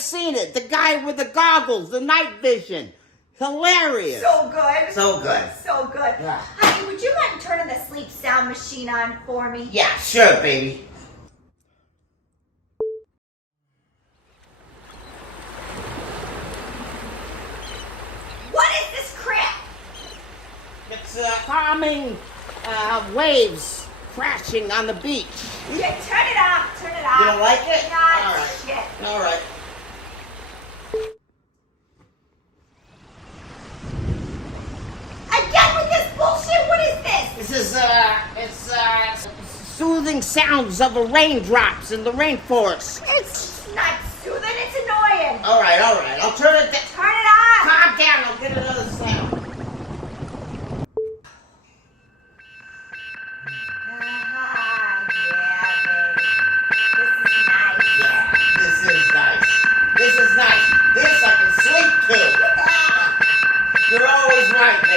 have seen it. The guy with the goggles, the night vision. Hilarious. So good. So good. So good. Yeah. Honey, would you mind turning the sleep sound machine on for me? Yeah, sure, baby. What is this crap? It's calming waves crashing on the beach. Yeah, turn it off. Turn it off. You don't like it? Not All right. shit. All right. Again with this bullshit? What is this? This is it's soothing sounds of the raindrops in the rainforest. It's not soothing, it's annoying. All right. I'll turn it down. Turn it off. Calm down. I'll get another sound. Yeah, baby. This is nice. Yeah, this is nice. This I can sleep to. You're always right.